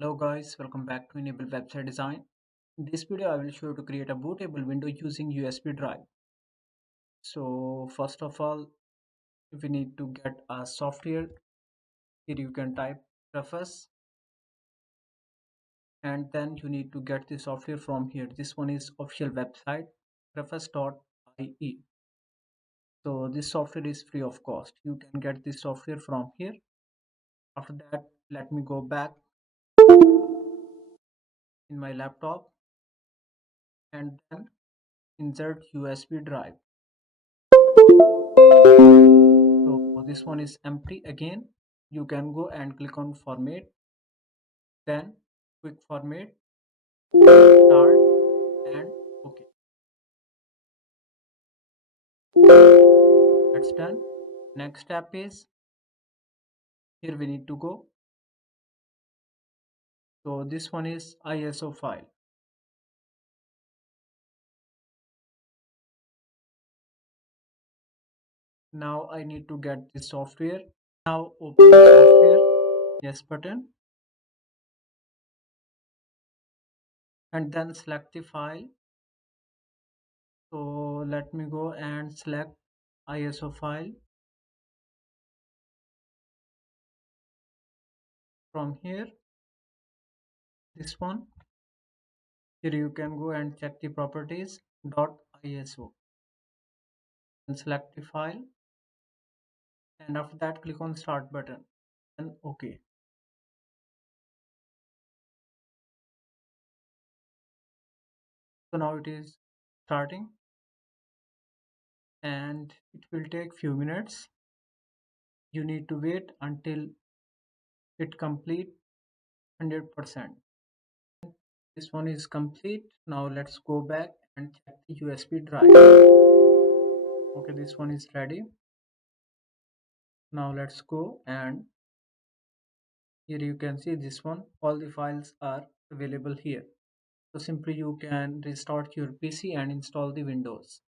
Hello guys, welcome back to Enable Website Design. In this video, I will show you to create a bootable window using USB drive. So first of all, we need to get a software. Here you can type Rufus, and then you need to get the software from here. This one is official website, rufus.ie. So this software is free of cost. You can get this software from here. After that, let me go back in my laptop and then insert USB drive. So this one is empty again. You can go and click on format, then quick format, start, and okay. That's done. Next step is here we need to go. So this one is ISO file. Now I need to get the software. Now open the software, yes button, and then select the file. So let me go and select ISO file. From here, this one, here you can go and check the properties .iso and select the file, and after that click on start button and okay. So now it is starting and it will take few minutes. You need to wait until it complete 100%. This one is complete. Now let's go back and check the USB drive. Okay, this one is ready. Now let's go, and here you can see this one, all the files are available here. So simply you can restart your PC and install the Windows.